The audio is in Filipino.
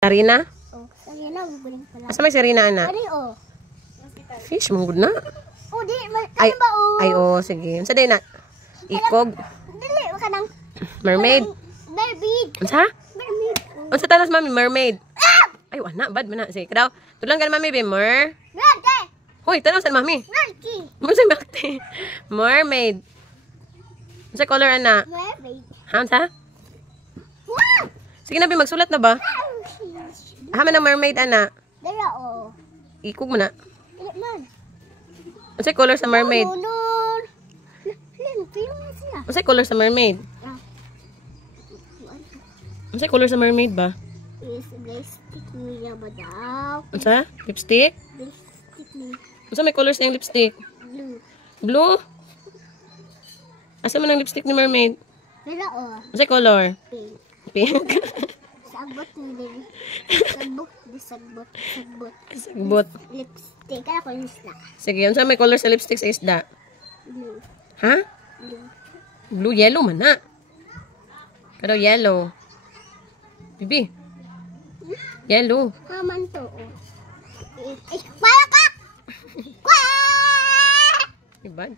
Sarina? Oh, Sarina, guguling pala. Asa may Sarina, ana? Ari, oh. Fish, mong good na. Oh, di, kaya ba, oh? Ay, sige. Sa day na? Ikog? Dili, ka nang... Mermaid? Mermaid. Unsa? Mermaid. Unsa tanas, mami? Mermaid? Ay, wala. Bad mo na. Sige, kadaw. Tulang ka na, mami, be. Merke. Hoy, tanaw saan, mami? Merke. Unsa makte? Mermaid. Unsa color, ana? Mermaid. Ha, unsa? Wow! Sige na, be. Magsulat na ba? Haman ng mermaid, ana. Dala, oh. Ikog mo na. Dili man. Unsa color sa mermaid? Lulun. Film na siya. Unsa color sa mermaid? Unsa color sa mermaid ba? Is lipstick niya ba daw? Unsa? Lipstick? Lipstick niya. Unsa may color sa yung lipstick? Blue. Blue? Asa man ang lipstick ni mermaid? Dala, oh. Unsa color? Pink. Pink. Sagbot ni Dili. Sagbot. Sagbot. Lipstick. Kaya ko isla. Sige, unsa may color sa lipstick sa isda? Blue. Ha? Blue. Blue, yellow man na. Pero yellow. Bibi. Yellow. Haman to, oh. Para ka! Kwaa! Ibad.